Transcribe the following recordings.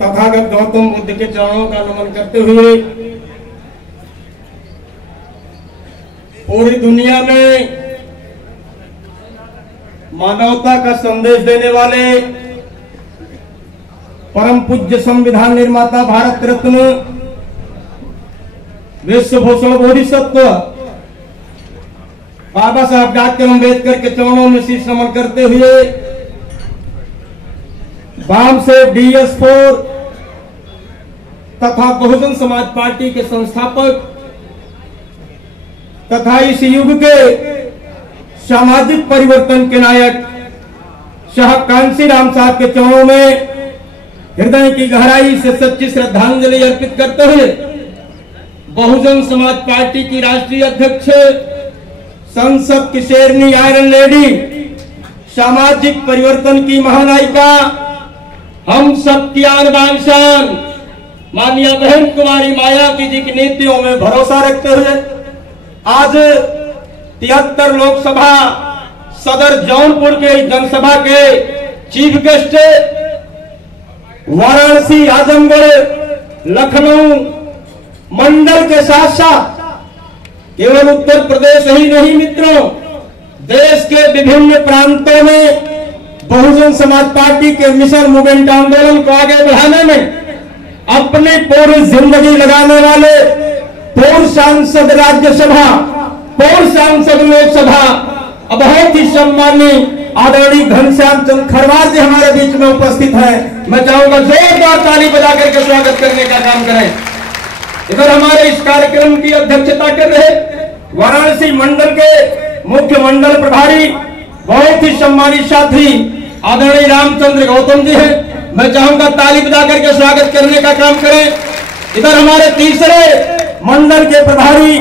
तथागत गौतम बुद्ध के चरणों का नमन करते हुए पूरी दुनिया में मानवता का संदेश देने वाले परम पूज्य संविधान निर्माता भारत रत्न विश्व भूषण बोधिसत्व बाबा साहब डॉक्टर अम्बेडकर के चरणों में शीश नमन करते हुए वाम से DS4 तथा बहुजन समाज पार्टी के संस्थापक तथा इस युग के सामाजिक परिवर्तन के नायक शाह कांसी राम साहब के चरणों में हृदय की गहराई से सच्ची श्रद्धांजलि अर्पित करते हुए बहुजन समाज पार्टी की राष्ट्रीय अध्यक्ष, संसद की शेरनी, आयरन लेडी, सामाजिक परिवर्तन की महानायिका, हम सबकी आन बान शान माननीय बहन कुमारी मायावती जी की नीतियों में भरोसा रखते हुए आज 73 लोकसभा सदर जौनपुर के जनसभा के चीफ गेस्ट वाराणसी, आजमगढ़, लखनऊ मंडल के साथ साथ केवल उत्तर प्रदेश ही नहीं मित्रों, देश के विभिन्न प्रांतों में बहुजन समाज पार्टी के मिशन मूवमेंट आंदोलन को आगे बढ़ाने में अपनी पूरी जिंदगी लगाने वाले पूर्व सांसद राज्यसभा, पूर्व सांसद लोकसभा, बहुत ही सम्मानीय आदरणीय घनश्याम चंद्र खरवार जी हमारे बीच में उपस्थित हैं। मैं चाहूंगा जोरदार ताली बजा करके स्वागत करने का काम करें। इधर हमारे इस कार्यक्रम की अध्यक्षता कर रहे वाराणसी मंडल के मुख्य मंडल प्रभारी, बहुत ही सम्मानित साथी आदरणीय रामचंद्र गौतम जी हैं। मैं चाहूंगा ताली बजा करके स्वागत करने का काम करें। इधर हमारे तीसरे मंडल के प्रभारी,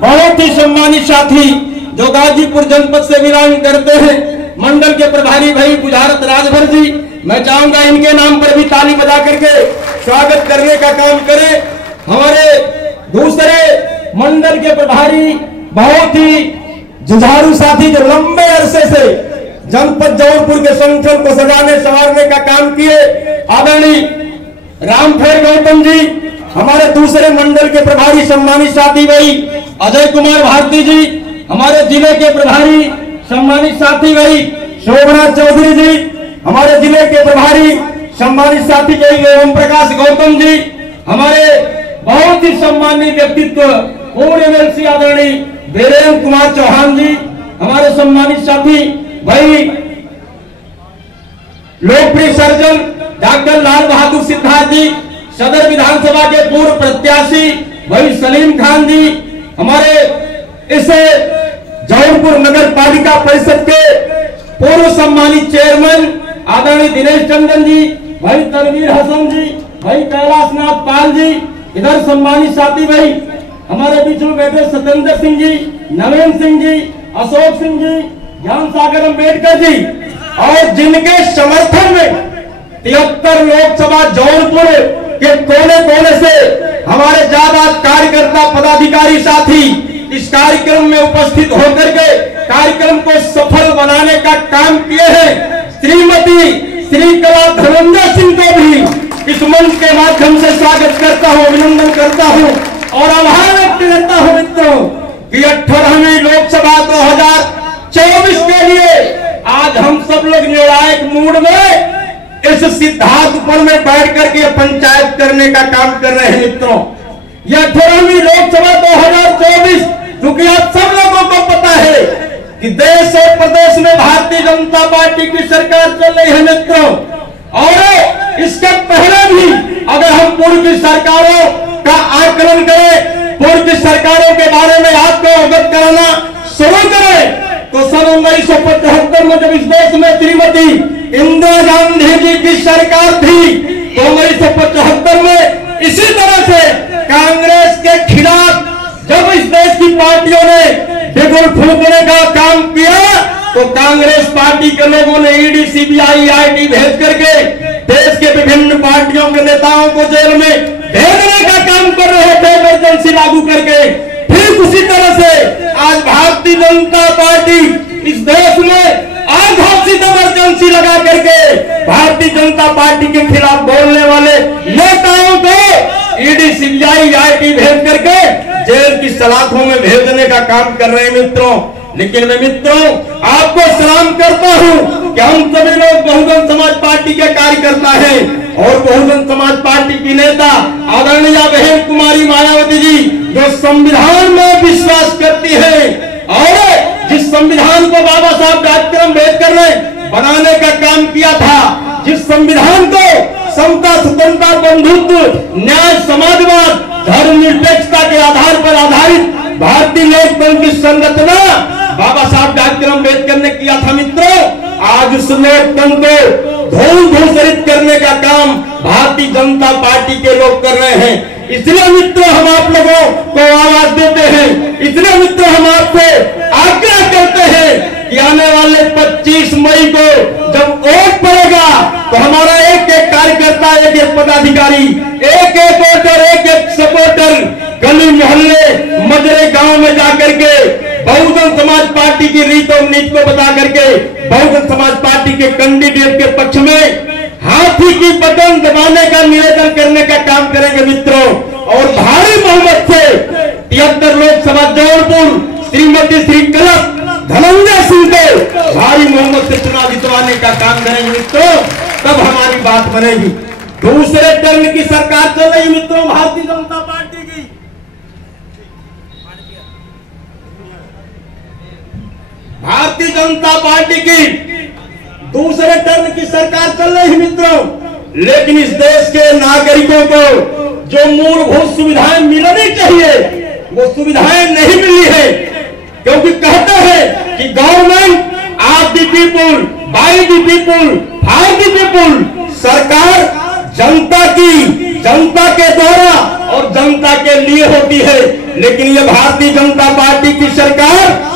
बहुत ही सम्मानित साथी जो गाजीपुर जनपद से बिलोंग करते हैं, मंडल के प्रभारी भाई बुझारत राजभर जी, मैं चाहूंगा इनके नाम पर भी ताली बजा करके स्वागत करने का काम करें। हमारे दूसरे मंडल के प्रभारी, बहुत ही जुझारू साथी जो लंबे अरसे से जनपद जौनपुर के संगठन को सजाने संवारने का काम किए, आदरणीय रामफेर गौतम जी। हमारे दूसरे मंडल के प्रभारी सम्मानित साथी भाई अजय कुमार भारती जी। हमारे जिले के प्रभारी सम्मानित साथी भाई शोभनाथ चौधरी जी। हमारे जिले के प्रभारी सम्मानित साथी भाई ओम प्रकाश गौतम जी। हमारे बहुत ही सम्मानित व्यक्तित्व पूर्व MLC आदरणीय वीरेंद्र कुमार चौहान जी। हमारे सम्मानित साथी भाई लोकप्रिय सर्जन डॉक्टर लाल बहादुर सिद्धार्थ जी। सदर विधानसभा के पूर्व प्रत्याशी भाई सलीम खान जी। हमारे इस जौनपुर नगर पालिका परिषद के पूर्व सम्मानित चेयरमैन आदरणीय दिनेश टंडन जी, भाई तनवीर हसन जी, भाई कैलाश नाथ पाल जी। इधर सम्मानित साथी भाई हमारे बीच में बैठे सत्येंद्र सिंह जी, नवीन सिंह जी, अशोक सिंह जी, ज्ञान सागर अम्बेडकर जी, और जिनके समर्थन में 73 लोकसभा जौनपुर के कोने कोने से हमारे जाबाज कार्यकर्ता पदाधिकारी साथी इस कार्यक्रम में उपस्थित होकर के कार्यक्रम को सफल बनाने का काम किए हैं। श्रीमती श्रीकला धर्मेंद्र सिंह को भी इस मंच के माध्यम से स्वागत करता हूं, अभिनंदन करता हूं और आभार व्यक्त करता हूं मित्रों कि 18वीं लोकसभा 2024 के लिए आज हम सब लोग निर्णायक मूड में इस सिद्धार्थपुर में बैठ करके पंचायत करने का काम कर रहे हैं मित्रों। यह 18वीं लोकसभा 2024, क्योंकि आप सब लोगों को पता है कि देश और प्रदेश में भारतीय जनता पार्टी की सरकार चल रही है मित्रों। और इसके पहले भी अगर हम पूर्व की सरकारों का आकलन करें, पूर्व की सरकारों के बारे में आपको अवगत कराना शुरू करें, तो सन 1975 में जब इस देश में श्रीमती इंदिरा गांधी जी की सरकार थी, तो 1975 में इसी तरह से कांग्रेस के खिलाफ जब इस देश की पार्टियों ने बिगुल फूंकने का काम किया, तो कांग्रेस पार्टी के लोगों ने ED, CBI, IT भेज करके देश के विभिन्न पार्टियों के नेताओं को जेल में भेजने का काम कर रहे थे, इमरजेंसी लागू करके। ठीक उसी तरह से आज भारतीय जनता पार्टी इस देश में अघोषित इमरजेंसी लगा करके भारतीय जनता पार्टी के खिलाफ बोलने वाले हाथों में भेजने का काम कर रहे हैं मित्रों। लेकिन मैं मित्रों आपको सलाम करता हूं कि हम सभी लोग बहुजन समाज पार्टी के कार्यकर्ता हैं और बहुजन समाज पार्टी की नेता आदरणीय बहन कुमारी मायावती जी जो संविधान में विश्वास करती है और जिस संविधान को बाबा साहब डॉक्टर अम्बेडकर ने बनाने का काम किया था, जिस संविधान को समता स्वतंत्रता बंधुत्व न्याय समाजवाद धर्मनिरपेक्षता के आधार पर आधारित भारतीय लोकतंत्र की संरचना बाबा साहब डॉक्टर अम्बेडकर ने किया था मित्रों, आज उस लोकतंत्र को धूल धूसरित करने का काम भारतीय जनता पार्टी के लोग कर रहे हैं। इसलिए मित्रों हम आप लोगों को आवाज देते हैं, इसलिए मित्रों हम आपसे आग्रह करते हैं कि आने वाले 25 मई को जब वोट पड़ेगा तो हमारा एक एक कार्यकर्ता, एक एक पदाधिकारी, एक एक वोटर, एक एक सपोर्टर गली मोहल्ले मजरे गांव में जाकर के बहुजन समाज पार्टी की रीत और नीति को बता करके बहुजन समाज पार्टी के कैंडिडेट के पक्ष में हाथी की बटन दबाने का निवेदन करने का काम करेंगे मित्रों। और भारी बहुमत से 73 लोकसभा जौनपुर श्रीमती श्री कलश धनंजय सिंह को भारी बहुमत से चुनाव जितवाने का काम करेंगे मित्रों, तब हमारी बात बनेगी। दूसरे टर्म की सरकार चल रही मित्रों भारतीय जनता पार्टी की। भारतीय जनता पार्टी की दूसरे टर्म की सरकार चल रही है मित्रों, लेकिन इस देश के नागरिकों को जो मूलभूत सुविधाएं मिलनी चाहिए वो सुविधाएं नहीं मिली है, क्योंकि कहते हैं कि government of the people, by the people, for the people. सरकार जनता की, जनता के द्वारा और जनता के लिए होती है, लेकिन ये भारतीय जनता पार्टी की सरकार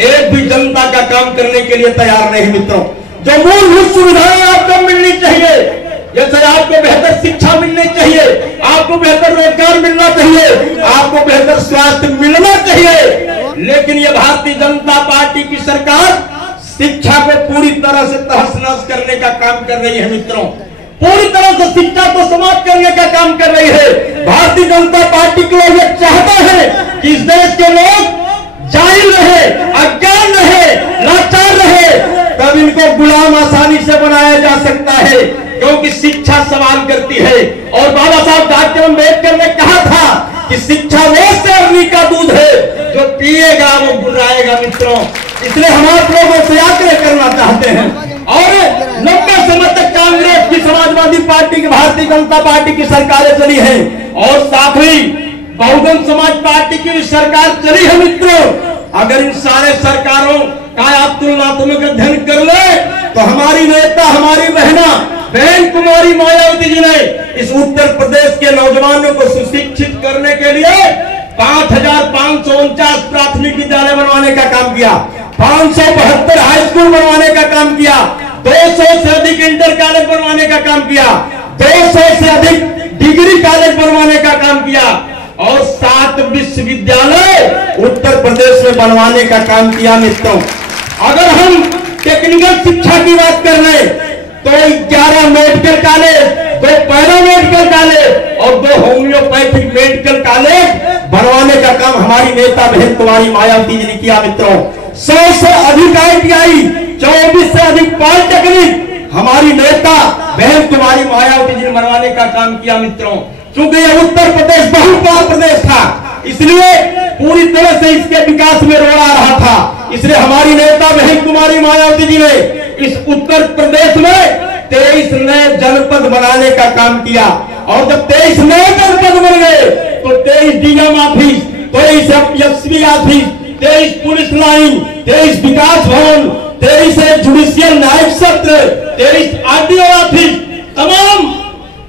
एक भी जनता का काम करने के लिए तैयार नहीं मित्रों। जो मूलभूत सुविधाएं आपको मिलनी चाहिए, जैसे आपको बेहतर शिक्षा मिलनी चाहिए, आपको बेहतर रोजगार मिलना चाहिए, आपको बेहतर स्वास्थ्य मिलना चाहिए, लेकिन ये भारतीय जनता पार्टी की सरकार शिक्षा को पूरी तरह से तहस-नहस करने का काम कर रही है मित्रों। पूरी तरह से शिक्षा को समाप्त करने का काम कर रही है। भारतीय जनता पार्टी के लोग ये चाहते हैं कि इस देश के लोग जाहिल रहे, अज्ञान रहे, लाचार रहे, तब इनको गुलाम आसानी से बनाया जा सकता है, क्योंकि शिक्षा सवाल करती है। और बाबा साहब डॉक्टर अम्बेडकर ने कहा था कि शिक्षा वो शेरनी का दूध है जो पिएगा वो गुर्राएगा मित्रों। इसलिए हम आप लोगों से आग्रह करना चाहते हैं। और लंबे समय तक कांग्रेस की, समाजवादी पार्टी की, भारतीय जनता पार्टी की सरकारें चली है और साथ ही बहुजन समाज पार्टी की सरकार चली है मित्रों। अगर इन सारे सरकारों का आप तुलनात्मक अध्ययन कर ले तो हमारी नेता, हमारी बहन कुमारी मायावती जी ने इस उत्तर प्रदेश के नौजवानों को सुशिक्षित करने के लिए 5,549 प्राथमिक विद्यालय बनवाने का काम किया, 572 हाई स्कूल बनवाने का काम किया, 200 से अधिक इंटर कॉलेज बनवाने का काम किया, 200 से अधिक डिग्री कॉलेज बनवाने का काम किया और 7 विश्वविद्यालय उत्तर प्रदेश में बनवाने का काम किया मित्रों। अगर हम टेक्निकल शिक्षा की बात कर रहे तो 11 medical college, 2 para medical college और 2 होम्योपैथिक मेडिकल कॉलेज बनवाने का काम हमारी नेता बहन कुमारी मायावती जी ने किया मित्रों। 100 से अधिक ITI, 24 से अधिक पॉलिटेक्निक हमारी नेता बहन कुमारी मायावती जी ने बनवाने का काम किया मित्रों। चूंकि यह उत्तर प्रदेश बहुत बड़ा प्रदेश था, इसलिए पूरी तरह से इसके विकास में रोड़ा रहा था, इसलिए हमारी नेता बहन कुमारी मायावती जी ने इस उत्तर प्रदेश में 23 नए जनपद बनाने का काम किया। और जब 23 नए जनपद बन गए तो 23 DM office, 23 FSP office, 23 police line, 23 विकास भवन, 23 जुडिशियल न्यायिक सत्र, 23 RDO ऑफिस, तमाम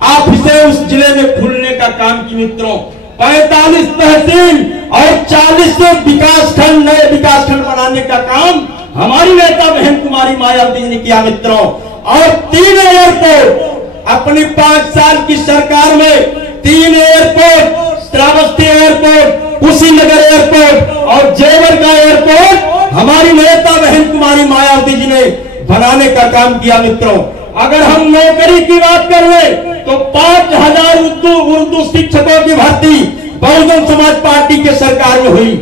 ऑफिसें उस जिले में खुलने का काम की मित्रों। 45 तहसील और 40 विकास खंड, नए विकास खंड बनाने का काम हमारी नेता बहन कुमारी मायावती जी ने किया मित्रों। और 3 एयरपोर्ट अपनी 5 साल की सरकार में 3 airport, Shravasti airport, Kushinagar airport और जेवर का एयरपोर्ट हमारी नेता बहन कुमारी मायावती जी ने बनाने का काम किया मित्रों। अगर हम नौकरी की बात कर रहे तो 5,000 उर्दू शिक्षकों की भर्ती, बहुजन समाज पार्टी के सरकार में हुई।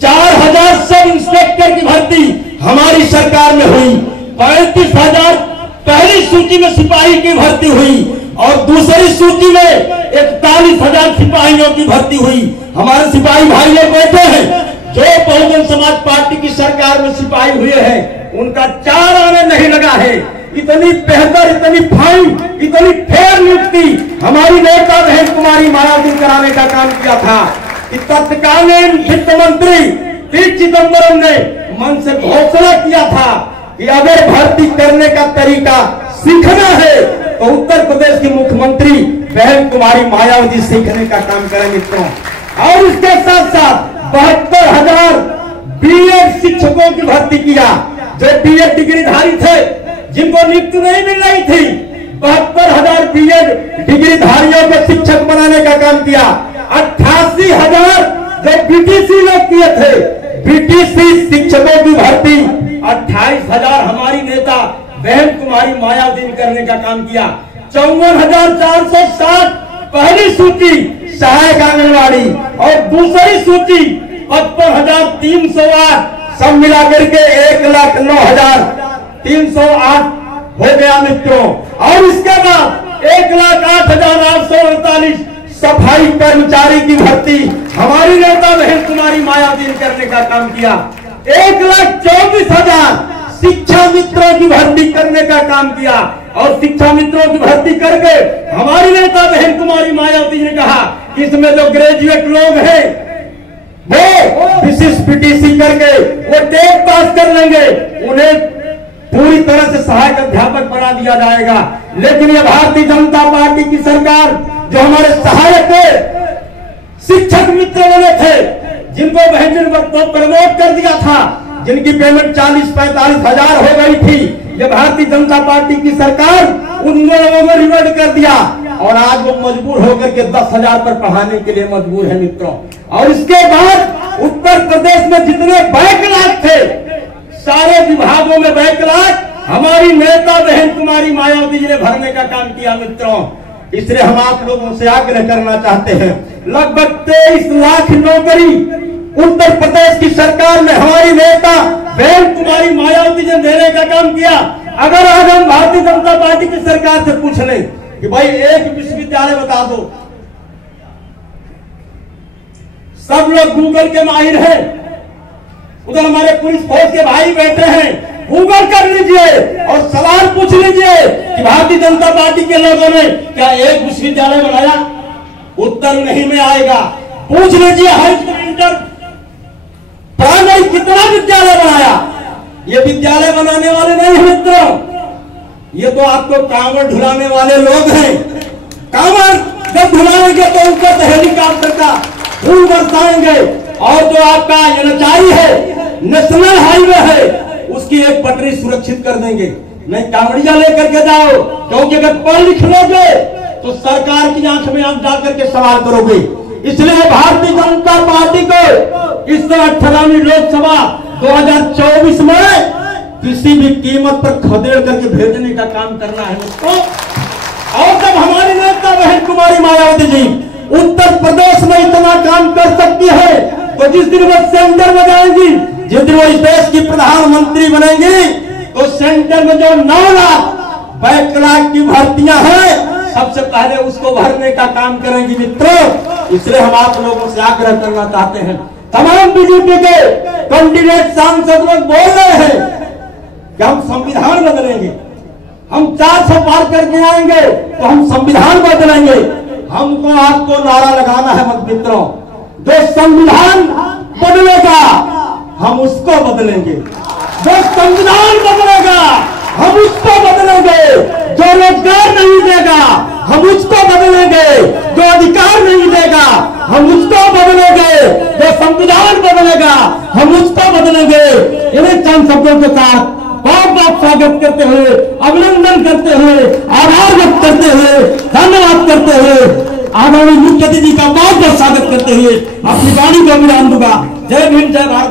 4000 सब इंस्पेक्टर की भर्ती हमारी सरकार में हुई। 35,000 पहली सूची में सिपाही की भर्ती हुई और दूसरी सूची में 41,000 सिपाहियों की भर्ती हुई। हमारे सिपाही भाई लोग बैठे हैं, जो बहुजन समाज पार्टी की सरकार में सिपाही हुए हैं, उनका 4 आने नहीं लगा है। इतनी बेहतर, इतनी फाइन, इतनी फेयर नियुक्ति हमारी नेता बहन कुमारी मायावती कराने का काम किया था कि तत्कालीन वित्त मंत्री पी चिदम्बरम ने मन से घोषणा किया था कि अगर भर्ती करने का तरीका सीखना है तो उत्तर प्रदेश की मुख्यमंत्री बहन कुमारी मायावती सीखने का काम करें मित्रों। और इसके साथ साथ 72,000 बीएड शिक्षकों की भर्ती किया, जो बीएड डिग्रीधारी थे, जिनको नियुक्ति नहीं मिल रही थी। 72,000 बीएड डिग्रीधारियों को शिक्षक बनाने का काम किया। 88,000 जो बीटीसी लोग किए थे, बीटीसी शिक्षकों की भर्ती 28,000 हमारी नेता बहन कुमारी मायावती ने करने का काम किया। 54,460 पहली सूची सहायक आंगनबाड़ी और दूसरी सूची 55,308, सब मिलाकर के 1,09,308 हो गया मित्रों। और इसके बाद 1,08,848 सफाई कर्मचारी की भर्ती हमारी नेता बहन कुमारी मायावती ने करने का काम किया। 1,24,000 शिक्षा मित्रों की भर्ती करने का काम किया और शिक्षा मित्रों की भर्ती करके हमारी नेता बहन कुमारी मायावती ने कहा कि इसमें जो ग्रेजुएट लोग हैं वो विशिष्ट पीटीसी करके वो टेट पास कर लेंगे, उन्हें पूरी तरह से सहायक अध्यापक बना दिया जाएगा। लेकिन ये भारतीय जनता पार्टी की सरकार जो हमारे सहायक शिक्षक मित्र बने थे, जिनको बहन जी ने प्रमोट कर दिया था, जिनकी पेमेंट 40-45 हजार हो गई थी, ये भारतीय जनता पार्टी की सरकार उन लोगों को रिवर्ट कर दिया और आज वो मजबूर होकर के 10,000 पर पढ़ाने के लिए मजबूर है मित्रों। और इसके बाद उत्तर प्रदेश में जितने बैकलॉग थे, सारे विभागों में बैकलॉग हमारी नेता बहन कुमारी मायावती जी ने भरने का काम किया मित्रों। इसलिए हम आप लोगों से आग्रह करना चाहते हैं, लगभग 23 लाख नौकरी उत्तर प्रदेश की सरकार में हमारी नेता बहन कुमारी मायावती जी ने देने का काम किया। अगर आज हम भारतीय जनता पार्टी की सरकार से पूछ लें कि भाई एक विश्वविद्यालय बता दो, सब लोग गूगल के माहिर हैं, उधर हमारे पुलिस फौज के भाई बैठे हैं, गूगल कर लीजिए और सवाल पूछ लीजिए कि भारतीय जनता पार्टी के लोगों ने क्या एक विश्वविद्यालय बनाया? उत्तर नहीं में आएगा। पूछ लीजिए हाई स्कूल, इंटर, प्राइमरी कितना विद्यालय बनाया? ये विद्यालय बनाने वाले नहीं है मित्रों, ये तो आपको कांवड़ ढुलाने वाले लोग हैं। कांवड़ जब ढुलाएंगे तो ऊपर से हेलीकॉप्टर का फूल बरसाएंगे और जो आपका ऊंचाई है, नेशनल हाईवे है, उसकी एक पटरी सुरक्षित कर देंगे। नहीं कांवड़िया लेकर के जाओ, क्योंकि अगर पढ़ लिख लोगे तो सरकार की आंख में आप जाकर के सवाल करोगे। इसलिए भारतीय जनता पार्टी को इस तरह 18वीं लोकसभा 2024 में किसी भी कीमत पर खदेड़ करके भेजने का काम करना है उसको। और जब हमारी नेता बहन कुमारी मायावती जी उत्तर प्रदेश में इतना काम कर सकती है, तो जिस दिन वो सेंटर में जाएंगी, जिस दिन वो इस देश की प्रधानमंत्री बनेंगी, तो सेंटर में जो 9 लाख बैकलॉग की भर्तियां हैं, सबसे पहले उसको भरने का काम करेंगे मित्रों। इसलिए हम आप लोगों से आग्रह करना चाहते हैं, तमाम बीजेपी के कैंडिडेट सांसद लोग बोल रहे हैं कि हम संविधान बदलेंगे, हम 400 पार करके आएंगे तो हम संविधान बदलेंगे। हमको आपको नारा लगाना है मत मित्रों, जो संविधान बदलेगा हम उसको बदलेंगे, जो संविधान बदलेगा हम उसको बदलेंगे, जो रोजगार नहीं देगा हम उसको बदलेंगे, जो अधिकार नहीं देगा हम उसको बदलेंगे, जो संविधान बदलेगा हम उसको बदलेंगे। इन्हीं चंद शब्दों के साथ बहुत बहुत स्वागत करते हुए, अभिनंदन करते हुए, आभार व्यक्त करते हुए, धन्यवाद करते हुए, आगामी मुख्य अतिथि का बहुत बहुत स्वागत करते हुए अपनी वाणी को विराम दूंगा। जय भीम, जय भारत।